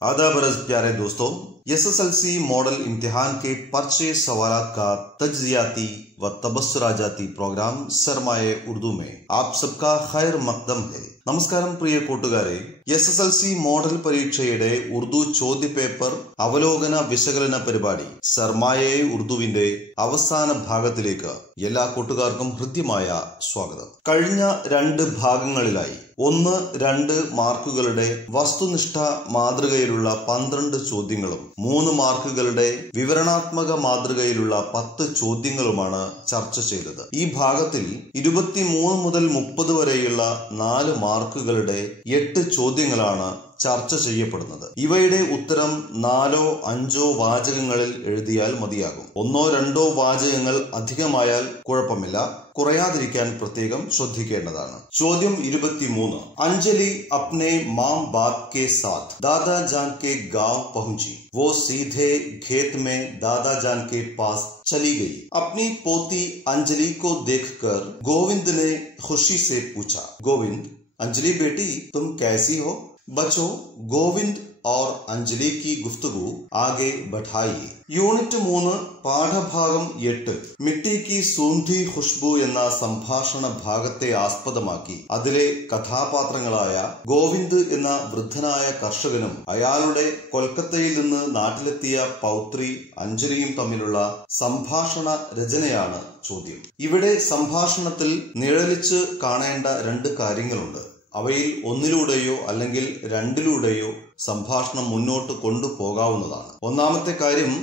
आदाब अर्ज़ प्यारे दोस्तों, SSLC मॉडल इम्तिहान के पर्चे सवालात का तज्ज़ियाती व तबस्सुराजाती प्रोग्राम सरमाए उर्दू में आप सबका खैर मक़दम है। നമസ്കാരം പ്രിയ കൂട്ടുകാരെ, SSLC മോഡൽ പരീക്ഷയുടെ ഉറുദു ചോദ്യപേപ്പർ അവലോകന വിശകലന പരിപാടി സർമായെ ഉറുദുവിന്റെ അവസാന ഭാഗത്തിലേക്ക് എല്ലാ കൂട്ടുകാർക്കും ഹൃദ്യമായ സ്വാഗതം. കഴിഞ്ഞ 2 ഭാഗങ്ങളിലായി 1-2 മാർക്കുകളുടെ വസ്തുനിഷ്ഠ മാതൃകയിലുള്ള 12 ചോദ്യങ്ങളും 3 മാർക്കുകളുടെ വിവരണാത്മക മാതൃകയിലുള്ള 10 ചോദ്യങ്ങളുമാണ് ചർച്ച ചെയ്തത്. ഈ ഭാഗത്തിൽ 23 മുതൽ 30 വരെയുള്ള 4 മാർക്കുകളുടെ 8 ചോദ്യങ്ങളാണ് ചർച്ച ചെയ്യപ്പെടുന്നത്. ഇവയുടെ ഉത്തരം 4-5 വാചകങ്ങളിൽ എഴുതിയാൽ മതിയാകും. 1-2 വാചകങ്ങൾ അധികമായാൽ കുഴപ്പമില്ല, കുറയാതിരിക്കാൻ പ്രത്യേകം ശ്രദ്ധിക്കേണ്ടതാണ്. ചോദ്യം 23. अंजलि अपने माँ बाप के साथ दादा जान के गांव पहुंची. वो सीधे खेत में दादा जान के पास चली गई. अपनी पोती अंजलि को देखकर गोविंद ने खुशी से पूछा, गोविंद, अंजलि बेटी तुम कैसी हो? बच्चों, गोविंद और अंजलि की गुफ्तगू आगे बढ़ाइए. യൂണിറ്റ് 3 പാഠഭാഗം 8 മിട്ടി കി സൂന്ധി ഖുഷ്ബു എന്ന സംഭാഷണ ഭാഗത്തെ ആസ്പദമാക്കി അതിലെ കഥാപാത്രങ്ങളായ ഗോവിന്ദ് എന്ന വൃദ്ധനായ കർഷകനും അയാളുടെ കൊൽക്കത്തയിൽ നിന്ന് നാട്ടിലെത്തിയ പൗത്രി അഞ്ജലിയും തമ്മിലുള്ള സംഭാഷണ രചനയാണ് ചോദ്യം. ഇവിടെ സംഭാഷണത്തിൽ നിഴലിച്ച് കാണേണ്ട 2 കാര്യങ്ങളുണ്ട്. അവയിൽ ഒന്നിലൂടെയോ അല്ലെങ്കിൽ 2ലൂടെയോ സംഭാഷണം മുന്നോട്ട് കൊണ്ടുപോകാവുന്നതാണ്. ഒന്നാമത്തെ കാര്യം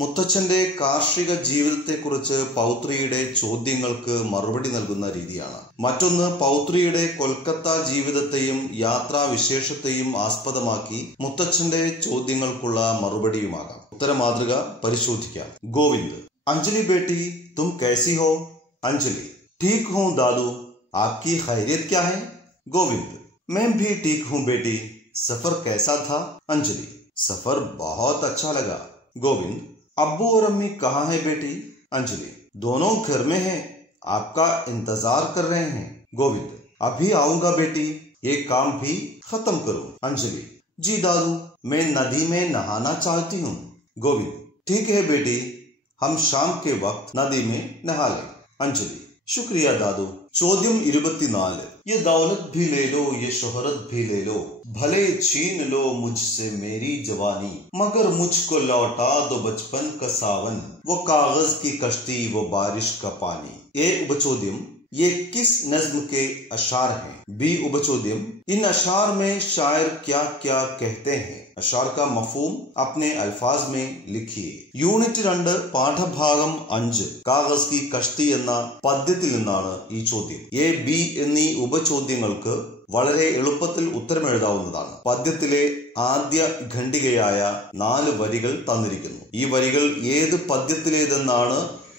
മുത്തച്ഛന്റെ കാർഷിക ജീവിതത്തെക്കുറിച്ച് പൗത്രിയുടെ ചോദ്യങ്ങൾക്ക് മറുപടി നൽകുന്ന രീതിയാണ്. മറ്റൊന്ന് പൗത്രിയുടെ കൊൽക്കത്ത ജീവിതത്തെയും യാത്രാവിശേഷത്തെയും ആസ്പദമാക്കി മുത്തച്ഛന്റെ ചോദ്യങ്ങൾക്കുള്ള മറുപടിയുമാകാം. ഉത്തരമാതൃക പരിശോധിക്കാം. ഗോവിന്ദ്, अंजलि बेटी तुम कैसी हो? अंजलि, ठीक हूँ दादू, आपकी खैरियत क्या है? गोविंद, मैं भी ठीक हूँ बेटी, सफर कैसा था? अंजलि, सफर बहुत अच्छा लगा. गोविंद, अब्बू और अम्मी कहाँ है बेटी? अंजलि, दोनों घर में हैं, आपका इंतजार कर रहे हैं. गोविंद, अभी आऊंगा बेटी, ये काम भी खत्म करो. अंजलि, जी दादू, मैं नदी में नहाना चाहती हूँ. गोविंद, ठीक है बेटी, हम शाम के वक्त नदी में नहा लें. अंजलि, शुक्रिया दादू. ചോദ്യം 24. ये दौलत भी ले लो, ये शोहरत भी ले लो, भले छीन लो मुझसे मेरी जवानी, मगर मुझको लौटा दो बचपन का सावन, वो कागज की कश्ती वो बारिश का पानी. ए उपचोद्यम, ये किस नज्म के अशार हैं? बी उपचोद्यम, इन अशार में शायर क्या क्या कहते हैं? अशार का मफहूम अपने अल्फाज में लिखिए. യൂണിറ്റ് 2 പാഠഭാഗം 5 കാഗസ് കി കഷ്തി എന്ന പദ്യത്തിൽ നിന്നാണ് ഈ ചോദ്യം. എ, ബി എന്നീ ഉപചോദ്യങ്ങൾക്ക് വളരെ എളുപ്പത്തിൽ ഉത്തരമെഴുതാവുന്നതാണ്. പദ്യത്തിലെ ആദ്യ ഖണ്ഡികയായ 4 വരികൾ തന്നിരിക്കുന്നു. ഈ വരികൾ ഏത് പദ്യത്തിലേതെന്നാണ്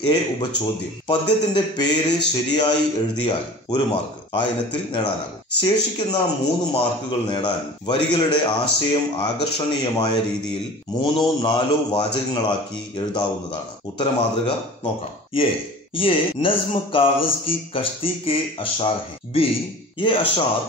എ ഉപചോദ്യം. പദ്യത്തിന്റെ പേര് ശരിയായി എഴുതിയാൽ 1 മാർക്ക് ആ ഇനത്തിൽ നേടാനാകും. ശേഷിക്കുന്ന 3 മാർക്കുകൾ നേടാൻ വരികളുടെ ആശയം ആകർഷണീയമായ രീതിയിൽ 3-4 വാചകങ്ങളാക്കി എഴുതാവുന്നതാണ്. ഉത്തരമാതൃക നോക്കാം. എ, ये नज्म कागज की कश्ती के अशार हैं. बी, ये अशार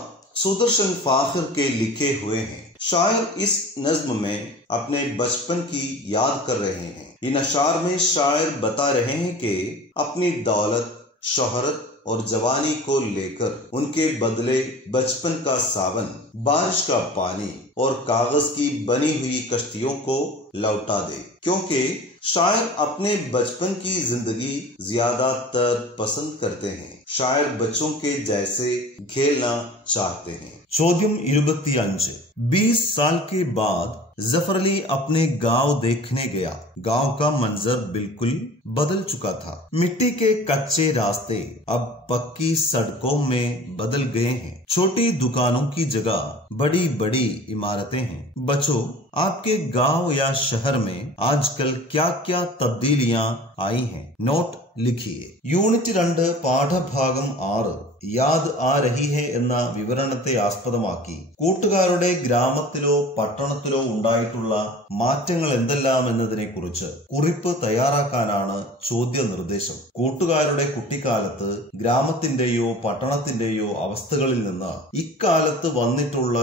सुदर्शन फाखिर के लिखे हुए हैं. शायर इस नज्म में अपने बचपन की याद कर रहे हैं. इन अशार में शायर बता रहे हैं कि अपनी दौलत, शोहरत और जवानी को लेकर उनके बदले बचपन का सावन, बारिश का पानी और कागज की बनी हुई कश्तियों को लौटा दे. क्योंकि शायर अपने बचपन की जिंदगी ज्यादातर पसंद करते हैं. शायर बच्चों के जैसे खेलना चाहते हैं. ചോദ്യം 25. 20 साल के बाद जफर अली अपने गांव देखने गया. गांव का मंजर बिल्कुल बदल चुका था. मिट्टी के कच्चे रास्ते अब पक्की सड़कों में बदल गए हैं. छोटी दुकानों की जगह बड़ी बड़ी इमारतें हैं. बच्चों, आपके गांव या शहर में आजकल क्या क्या तब्दीलियां आई हैं? नोट लिखिए. യൂണിറ്റ് 2 പാഠഭാഗം 6 യാദ് ആ രഹി ഹെ എന്ന വിവരണത്തെ ആസ്പദമാക്കി കൂട്ടുകാരുടെ ഗ്രാമത്തിലോ പട്ടണത്തിലോ ഉണ്ടായിട്ടുള്ള മാറ്റങ്ങൾ എന്തെല്ലാം എന്നതിനെ കുറിച്ച് കുറിപ്പ് തയ്യാറാക്കാനാണ് ചോദ്യ നിർദ്ദേശം. കൂട്ടുകാരുടെ കുട്ടിക്കാലത്ത് ഗ്രാമത്തിന്റെയോ പട്ടണത്തിന്റെയോ അവസ്ഥകളിൽ നിന്ന് ഇക്കാലത്ത് വന്നിട്ടുള്ള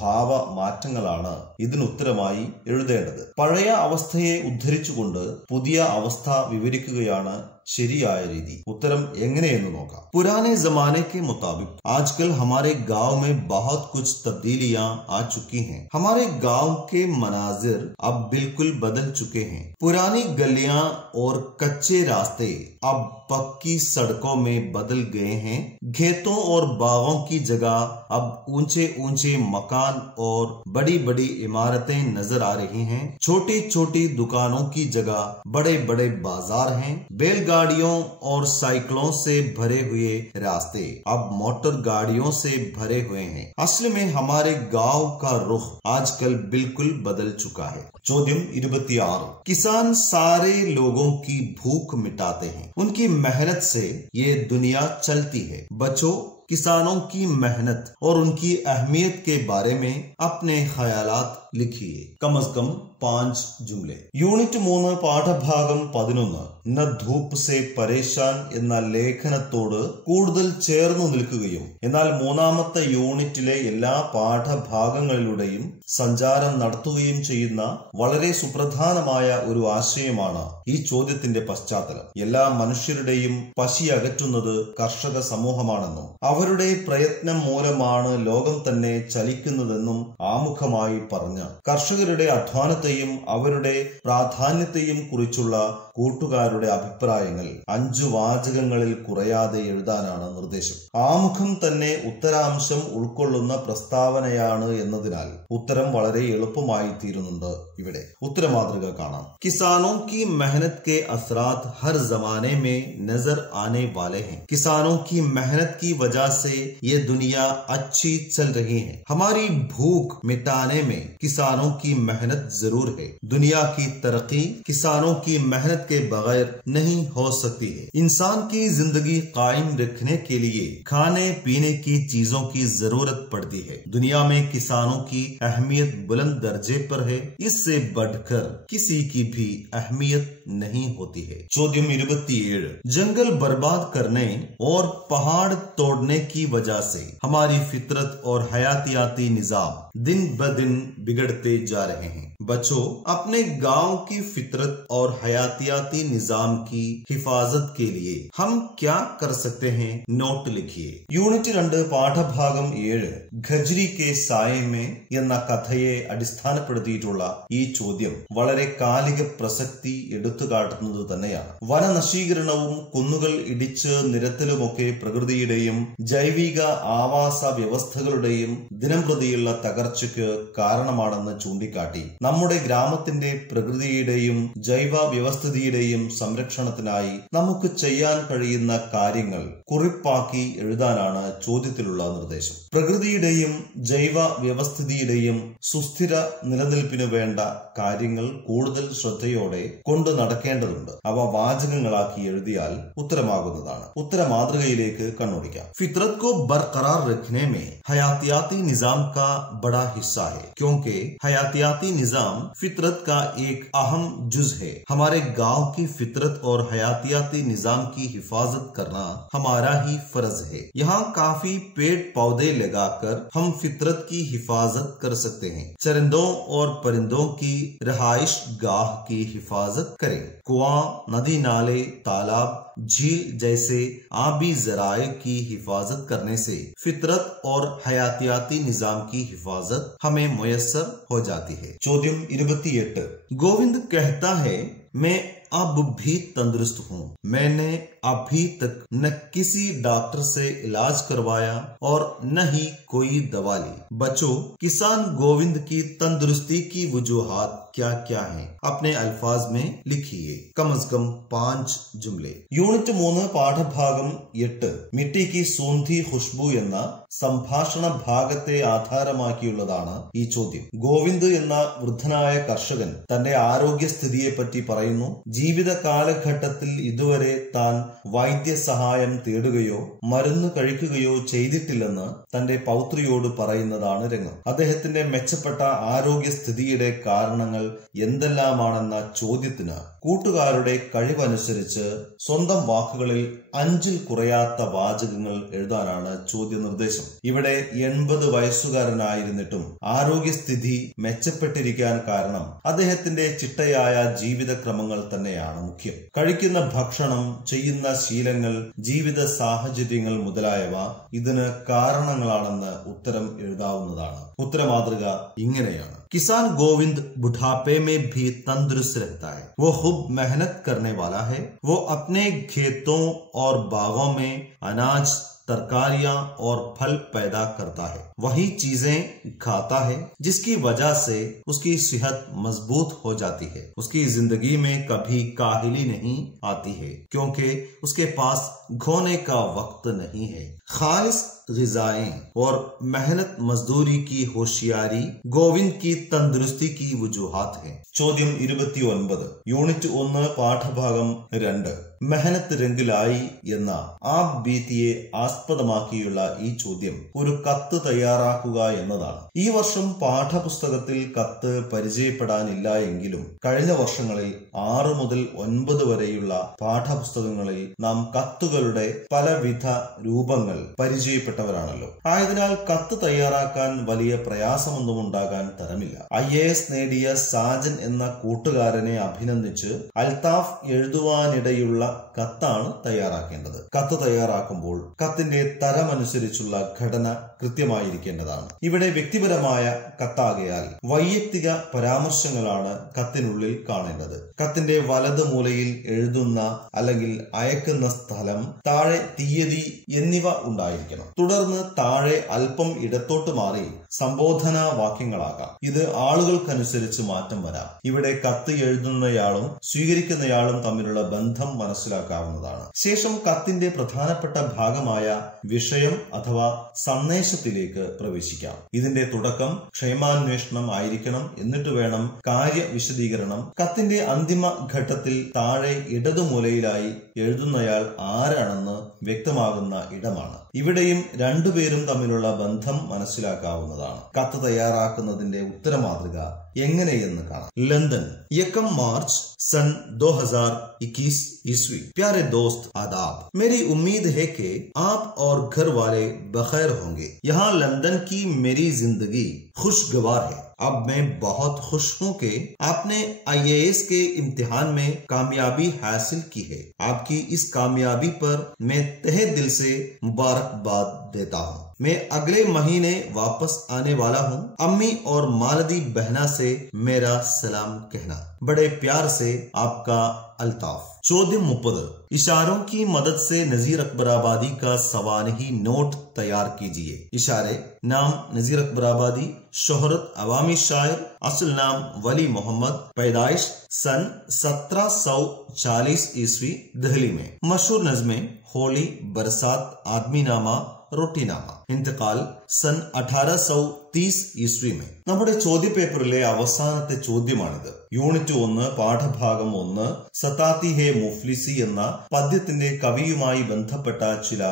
ഭാവ മാറ്റങ്ങളാണ് ഇതിനുത്തരമായി എഴുതേണ്ടത്. പഴയ അവസ്ഥയെ ഉദ്ധരിച്ചുകൊണ്ട് പുതിയ അവസ്ഥ വിവരിക്കുകയാണ് ശരിയായ രീതി. उत्तरम എങ്ങനെയെന്ന് നോക്കാം. पुराने जमाने के मुताबिक आजकल हमारे गांव में बहुत कुछ तब्दीलियां आ चुकी हैं. हमारे गांव के मनाजिर अब बिल्कुल बदल चुके हैं. पुरानी गलियां और कच्चे रास्ते अब पक्की सड़कों में बदल गए हैं. खेतों और बागों की जगह अब ऊंचे ऊंचे मकान और बड़ी बड़ी इमारतें नजर आ रही हैं. छोटी छोटी दुकानों की जगह बड़े बड़े बाजार हैं. बैलगाड़ियों और साइकिलों से भरे हुए रास्ते अब मोटर गाड़ियों से भरे हुए हैं. असल में हमारे गांव का रुख आजकल बिल्कुल बदल चुका है. ചോദ്യം 26. किसान सारे लोगों की भूख मिटाते हैं. उनकी मेहनत से ये दुनिया चलती है. बच्चों, किसानों की मेहनत और उनकी अहमियत के बारे में अपने ख्यालात लिखिए. कम से कम 5 जुमले. യൂണിറ്റ് 3 പാഠഭാഗം 11 ന ധൂപ് സെ പരേശാൻ എന്ന ലേഖനത്തോട് കൂടുതൽ ചേർന്നു നിൽക്കുകയും എന്നാൽ മൂന്നാമത്തെ യൂണിറ്റിലെ എല്ലാ പാഠഭാഗങ്ങളിലൂടെയും സഞ്ചാരം നടത്തുകയും ചെയ്യുന്ന വളരെ സുപ്രധാനമായ ഒരു ആശയമാണ് ഈ ചോദ്യത്തിന്റെ പശ്ചാത്തലം. എല്ലാ മനുഷ്യരുടെയും പശി അകറ്റുന്നത് കർഷക സമൂഹമാണെന്നും അവരുടെ പ്രയത്നം മൂലമാണ് ലോകം തന്നെ ചലിക്കുന്നതെന്നും ആമുഖമായി പറഞ്ഞ കർഷകരുടെ അധ്വാനത്തെയും അവരുടെ പ്രാധാന്യത്തെയും കുറിച്ചുള്ള കൂട്ടുകാരുടെ അഭിപ്രായങ്ങൾ 5 വാചകങ്ങളിൽ കുറയാതെ എഴുതാനാണ് നിർദ്ദേശം. ആമുഖം തന്നെ ഉത്തരാംശം ഉൾക്കൊള്ളുന്ന പ്രസ്താവനയാണ് എന്നതിനാൽ ഉത്തരം വളരെ എളുപ്പമായി തീരുന്നുണ്ട്. ഇവിടെ ഉത്തരമാതൃക കാണാം. किसानों की मेहनत के असरात हर जमाने में नजर आने वाले हैं. किसानों की मेहनत की वजह से ये दुनिया अच्छी चल रही है. हमारी भूख मिटाने में किसानों की मेहनत जरूर है. दुनिया की तरक्की किसानों की मेहनत के बगैर नहीं हो सकती है. इंसान की जिंदगी कायम रखने के लिए खाने पीने की चीजों की जरूरत पड़ती है. दुनिया में किसानों की अहमियत बुलंद दर्जे पर है. इससे बढ़कर किसी की भी अहमियत नहीं होती है. ചോദ്യം 27. जंगल बर्बाद करने और पहाड़ तोड़ने की वजह से हमारी फितरत और हयातियाती निजाम दिन ब दिन बिगड़ते जा रहे हैं. बच्चों, अपने गांव की फितरत और हयातियाती निजाम की हिफाजत के लिए हम क्या कर सकते हैं? നോട്ട് लिखिए. യൂണിറ്റ് 2 പാഠഭാഗം 7 ഖജ്രി കെ സായമേ എന്ന കഥയെ അടിസ്ഥാനപ്പെടുത്തിയിട്ടുള്ള ഈ ചോദ്യം വളരെ കാലിക പ്രസക്തി എടുത്തുകാട്ടുന്നത് തന്നെയാണ്. വനനശീകരണവും കുന്നുകൾ ഇടിച്ച് നിരത്തലുമൊക്കെ പ്രകൃതിയുടെയും ജൈവിക ആവാസ വ്യവസ്ഥകളുടെയും ദിനംപ്രതിയുള്ള തകർച്ചയ്ക്ക് കാരണമാണെന്ന് ചൂണ്ടിക്കാട്ടി നമ്മുടെ ഗ്രാമത്തിന്റെ പ്രകൃതിയുടെയും ജൈവ വ്യവസ്ഥിതിയുടെയും സംരക്ഷണത്തിനായി നമുക്ക് ചെയ്യാൻ കഴിയുന്ന കാര്യങ്ങൾ കുറിപ്പാക്കി എഴുതാനാണ് ചോദ്യത്തിലുള്ള നിർദ്ദേശം. പ്രകൃതിയുടെയും ജൈവ വ്യവസ്ഥിതിയുടെയും സുസ്ഥിര നിലനിൽപ്പിനു വേണ്ട കാര്യങ്ങൾ കൂടുതൽ ശ്രദ്ധയോടെ കൊണ്ടു നടക്കേണ്ടതുണ്ട്. അവ വാചകങ്ങളാക്കി എഴുതിയാൽ ഉത്തരമാകുന്നതാണ്. ഉത്തരമാതൃകയിലേക്ക് കണ്ണോടിക്കാം. फितरत को बरकरार रखने में हयातियाती निजाम का बड़ा हिस्सा है, क्योंकि हयातियाती निजाम फितरत का एक अहम जुज है. हमारे गांव की फितरत और हयातियाती निजाम की हिफाजत करना हमारा ही फर्ज है. यहाँ काफी पेड़ पौधे लगाकर हम फितरत की हिफाजत कर सकते हैं. चरिंदों और परिंदों की रहाइश गाह की हिफाजत करें. कुआं, नदी नाले, तालाब, झील जैसे आबी जराए की हिफाजत करने से फितरत और हयातियाती निजाम की हिफाजत हमें मुयस्सर हो जाती है. ചോദ്യം 28. गोविंद कहता है, मैं अब भी तंदुरुस्त हूँ. मैंने अभी तक न किसी डॉक्टर से इलाज करवाया और न ही कोई दवा ली. बच्चों, किसान गोविंद की तंदुरुस्ती की वजूहात क्या क्या हैं अपने अल्फाज में लिखिए. कम अज कम 5 जुमले. യൂണിറ്റ് 3 പാഠഭാഗം 8 മിട്ടി കി സൂന്ധി ഖുഷ്ബു എന്ന സംഭാഷണ ഭാഗത്തെ ആധാരമാക്കിയുള്ളതാണ് ഈ ചോദ്യം. ഗോവിന്ദ് എന്ന വൃദ്ധനായ കർഷകൻ തന്റെ ആരോഗ്യസ്ഥിതിയെപ്പറ്റി പറയുന്നു. ജീവിത കാലഘട്ടത്തിൽ ഇതുവരെ താൻ വൈദ്യസഹായം തേടുകയോ മരുന്ന് കഴിക്കുകയോ ചെയ്തിട്ടില്ലെന്ന് തന്റെ പൗത്രിയോട് പറയുന്നതാണ് രംഗം. അദ്ദേഹത്തിന്റെ മെച്ചപ്പെട്ട ആരോഗ്യസ്ഥിതിയുടെ കാരണങ്ങൾ എന്തെല്ലാമാണെന്ന ചോദ്യത്തിന് കൂട്ടുകാരുടെ കഴിവനുസരിച്ച് സ്വന്തം വാക്കുകളിൽ 5-ൽ കുറയാത്ത വാചകങ്ങൾ എഴുതാനാണ് ചോദ്യനിർദ്ദേശം. ഇവിടെ 80 വയസ്സുകാരനായിരുന്നിട്ടും ആരോഗ്യസ്ഥിതി മെച്ചപ്പെട്ടിരിക്കാൻ കാരണം അദ്ദേഹത്തിന്റെ ചിട്ടയായ ജീവിതക്രമങ്ങൾ തന്നെയാണ് മുഖ്യം. കഴിക്കുന്ന ഭക്ഷണം, ചെയ്യുന്ന ശീലങ്ങൾ, ജീവിത സാഹചര്യങ്ങൾ മുതലായവ ഇതിന് കാരണങ്ങളാണെന്ന് ഉത്തരം എഴുതാവുന്നതാണ്. ഉത്തരമാതൃക ഇങ്ങനെയാണ്. किसान गोविंद बुढ़ापे में भी तंदुरुस्त रहता है. वो खूब मेहनत करने वाला है. वो अपने खेतों और बागों में अनाज, तरकारियां और फल पैदा करता है. वही चीजें खाता है जिसकी वजह से उसकी सेहत मजबूत हो जाती है. उसकी जिंदगी में कभी काहिली नहीं आती है क्योंकि उसके पास खोने का वक्त नहीं है. खालिस ग़िज़ाएं और मेहनत मजदूरी की होशियारी गोविंद की तंदुरुस्ती की वजूहात है. ചോദ്യം 29 യൂണിറ്റ് 1 പാഠഭാഗം 2 മെഹനത്ത് രംഗിലായി എന്ന ആപ് ബീത്തിയെ ആസ്പദമാക്കിയുള്ള ഈ ചോദ്യം ഒരു കത്ത് തയ്യാറാക്കുക എന്നതാണ്. ഈ വർഷം പാഠപുസ്തകത്തിൽ കത്ത് പരിചയപ്പെടാനില്ല എങ്കിലും കഴിഞ്ഞ വർഷങ്ങളിൽ 6 മുതൽ 9 വരെയുള്ള പാഠപുസ്തകങ്ങളിൽ നാം കത്തുകളുടെ പലവിധ രൂപങ്ങൾ പരിചയപ്പെട്ടവരാണല്ലോ. ആയതിനാൽ കത്ത് തയ്യാറാക്കാൻ വലിയ പ്രയാസമൊന്നും ഉണ്ടാകാൻ തരമില്ല. IAS നേടിയ സാജൻ എന്ന കൂട്ടുകാരനെ അഭിനന്ദിച്ച് അൽത്താഫ് എഴുതുവാനിടയുള്ള കത്താണ് തയ്യാറാക്കേണ്ടത്. കത്ത് തയ്യാറാക്കുമ്പോൾ കത്തിന്റെ തരമനുസരിച്ചുള്ള ഘടന കൃത്യമായിരിക്കേണ്ടതാണ്. ഇവിടെ വ്യക്തിപരമായ കത്താകയാൽ വൈയക്തിക പരാമർശങ്ങളാണ് കത്തിനുള്ളിൽ കാണേണ്ടത്. കത്തിന്റെ വലത് മൂലയിൽ എഴുതുന്ന അല്ലെങ്കിൽ അയക്കുന്ന സ്ഥലം, താഴെ തീയതി എന്നിവ ഉണ്ടായിരിക്കണം. തുടർന്ന് താഴെ അല്പം ഇടത്തോട്ട് മാറി സംബോധന വാക്യങ്ങളാകാം. ഇത് ആളുകൾക്കനുസരിച്ച് മാറ്റം വരാം. ഇവിടെ കത്ത് എഴുതുന്നയാളും സ്വീകരിക്കുന്നയാളും തമ്മിലുള്ള ബന്ധം മനസ്സിലാക്കാവുന്നതാണ്. ശേഷം കത്തിന്റെ പ്രധാനപ്പെട്ട ഭാഗമായ വിഷയം അഥവാ സന്ദേശത്തിലേക്ക് പ്രവേശിക്കാം. ഇതിന്റെ തുടക്കം ക്ഷേമാന്വേഷണം ആയിരിക്കണം. എന്നിട്ട് വേണം കാര്യ വിശദീകരണം. കത്തിന്റെ അന്തിമ ഘട്ടത്തിൽ താഴെ ഇടതുമൂലയിലായി എഴുതുന്നയാൾ ആരാണെന്ന് വ്യക്തമാകുന്ന ഇടമാണ്. ഇവിടെയും രണ്ടുപേരും തമ്മിലുള്ള ബന്ധം മനസ്സിലാക്കാവുന്നതാണ്. കത്ത് തയ്യാറാക്കുന്നതിന്റെ ഉത്തരമാതൃക എങ്ങനെയെന്ന് കാണാം. ലണ്ടൻ 1 मार्च सन 2021 ईस्वी. प्यारे दोस्त आदाब. मेरी उम्मीद है कि आप और घर वाले बखैर होंगे. यहाँ लंदन की मेरी जिंदगी खुशगवार है. अब मैं बहुत खुश हूँ कि आपने IAS के इम्तिहान में कामयाबी हासिल की है. आपकी इस कामयाबी पर मैं तहे दिल से मुबारकबाद देता हूँ. मैं अगले महीने वापस आने वाला हूँ. अम्मी और मालदी बहना से मेरा सलाम कहना. बड़े प्यार से आपका अल्ताफ. ചോദ്യം 30 इशारों की मदद से नजीर अकबराबादी का सवानही नोट तैयार कीजिए. इशारे: नाम नजीर अकबराबादी, शोहरत अवामी शायर, असल नाम वली मोहम्मद, पैदाइश सन 1740 ईस्वी दिल्ली में, मशहूर नज़्में होली, बरसात, आदमी नामा, रोटी नामा, इंतकाल सन 1830 ईस्वी में. നമ്മുടെ ചോദ്യപേപ്പറിലെ അവസാനത്തെ ചോദ്യമാണിത്. യൂണിറ്റ് 1 പാഠഭാഗം 1 സതാത്തി ഹെ മുഫ്ലിസി എന്ന പദ്യത്തിന്റെ കവിയുമായി ബന്ധപ്പെട്ട ചില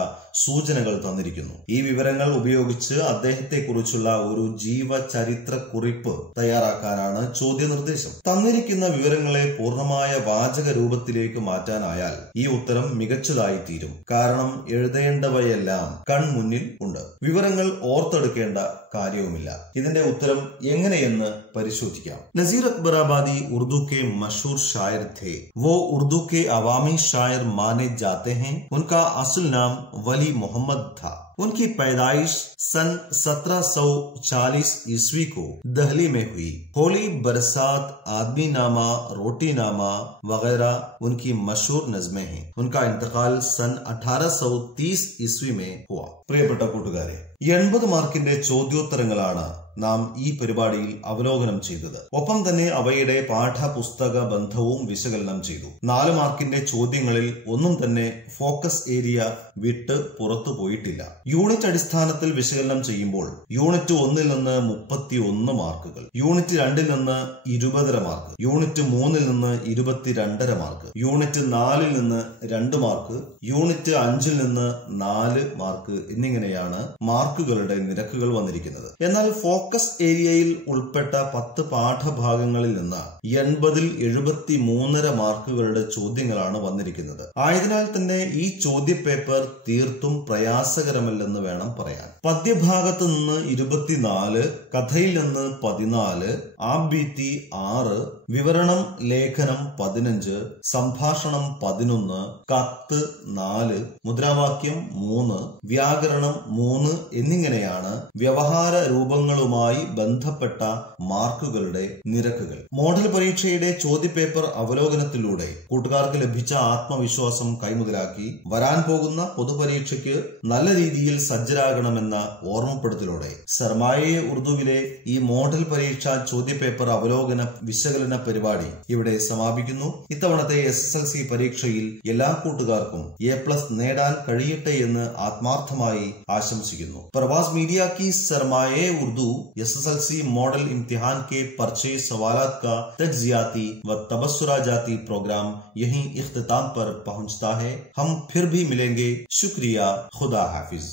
സൂചനകൾ തന്നിരിക്കുന്നു. ഈ വിവരങ്ങൾ ഉപയോഗിച്ച് അദ്ദേഹത്തെക്കുറിച്ചുള്ള ഒരു ജീവചരിത്ര കുറിപ്പ് തയ്യാറാക്കാനാണ് ചോദ്യനിർദ്ദേശം. തന്നിരിക്കുന്ന വിവരങ്ങളെ പൂർണ്ണമായ വാചക രൂപത്തിലേക്ക് മാറ്റാനായാൽ ഈ ഉത്തരം മികച്ചതായി തീരും. കാരണം എഴുതേണ്ടവയെല്ലാം കൺമുന്നിൽ ഉണ്ട്. വിവരങ്ങൾ ഓർത്തെടുക്കേണ്ട കാര്യവുമില്ല. ഇതിന്റെ ഉത്തരം എങ്ങനെയെന്ന് പരിശോധിക്കാം. नजीर अकबराबादी उर्दू के मशहूर शायर थे. वो उर्दू के अवामी शायर माने जाते हैं. उनका असल नाम वली मोहम्मद था. उनकी पैदाइश सन 1740 ईस्वी को दिल्ली में हुई. होली, बरसात, आदमी नामा, रोटी नामा वगैरह उनकी मशहूर नज़्में हैं. उनका इंतकाल सन 1830 ईस्वी में हुआ. പ്രിയപ്പെട്ട കൂട്ടുകാരെ, 80 മാർക്കിന്റെ ചോദ്യോത്തരങ്ങളാണ് നാം ഈ പരിപാടിയിൽ അവലോകനം ചെയ്തത്. ഒപ്പം തന്നെ അവയുടെ പാഠപുസ്തക ബന്ധവും വിശകലനം ചെയ്തു. 4 മാർക്കിന്റെ ചോദ്യങ്ങളിൽ ഒന്നും തന്നെ ഫോക്കസ് ഏരിയ വിട്ട് പുറത്തു പോയിട്ടില്ല. യൂണിറ്റ് അടിസ്ഥാനത്തിൽ വിശകലനം ചെയ്യുമ്പോൾ യൂണിറ്റ് 1 നിന്ന് 31 മാർക്കുകൾ, യൂണിറ്റ് 2 നിന്ന് 20.5 മാർക്ക്, യൂണിറ്റ് 3 നിന്ന് 22.5 മാർക്ക്, യൂണിറ്റ് 4 നിന്ന് 2 മാർക്ക്, യൂണിറ്റ് 5 നിന്ന് 4 മാർക്ക് എന്നിങ്ങനെയാണ് മാർക്കുകളുടെ നിരക്കുകൾ വന്നിരിക്കുന്നത്. എന്നാൽ ഫോക്കസ് ഏരിയയിൽ ഉൾപ്പെട്ട 10 പാഠഭാഗങ്ങളിൽ നിന്ന് 80-ൽ 73.5 മാർക്കുകളുടെ ചോദ്യങ്ങളാണ് വന്നിരിക്കുന്നത്. ആയതിനാൽ തന്നെ ഈ ചോദ്യപേപ്പർ തീർത്തും പ്രയാസകരമല്ലെന്ന് വേണം പറയാൻ. പദ്യഭാഗത്ത് നിന്ന് 24, കഥയിൽ നിന്ന് 14, ആബീത്തി 6, വിവരണം ലേഖനം 15, സംഭാഷണം 11, കത്ത് 4, മുദ്രാവാക്യം 3, വ്യാകരണം 3 എന്നിങ്ങനെയാണ് വ്യവഹാര രൂപങ്ങളുമായി ബന്ധപ്പെട്ട മാർക്കുകളുടെ നിരക്കുകൾ. മോഡൽ പരീക്ഷയുടെ ചോദ്യപേപ്പർ അവലോകനത്തിലൂടെ കൂട്ടുകാർക്ക് ലഭിച്ച ആത്മവിശ്വാസം കൈമുതലാക്കി വരാൻ പോകുന്ന പൊതുപരീക്ഷയ്ക്ക് നല്ല രീതിയിൽ സജ്ജരാകണമെന്ന ഓർമ്മപ്പെടുത്തലോടെ സർമായ ഉറുദുവിലെ ഈ മോഡൽ പരീക്ഷാ ചോദ്യപേപ്പർ അവലോകന വിശകലന പരിപാടി ഇവിടെ സമാപിക്കുന്നു. ഇത്തവണത്തെ SSLC പരീക്ഷയിൽ എല്ലാ കൂട്ടുകാർക്കും A+ നേടാൻ കഴിയട്ടെ എന്ന് ആത്മാർത്ഥമായി ആശംസിക്കുന്നു. प्रवास मीडिया की सरमाए उर्दू SSLC मॉडल इम्तिहान के पर्चे सवालात का तज्जियाती व तबस्सुराजाती प्रोग्राम यहीं इख्तिताम पर पहुंचता है. हम फिर भी मिलेंगे. शुक्रिया. खुदा हाफिज.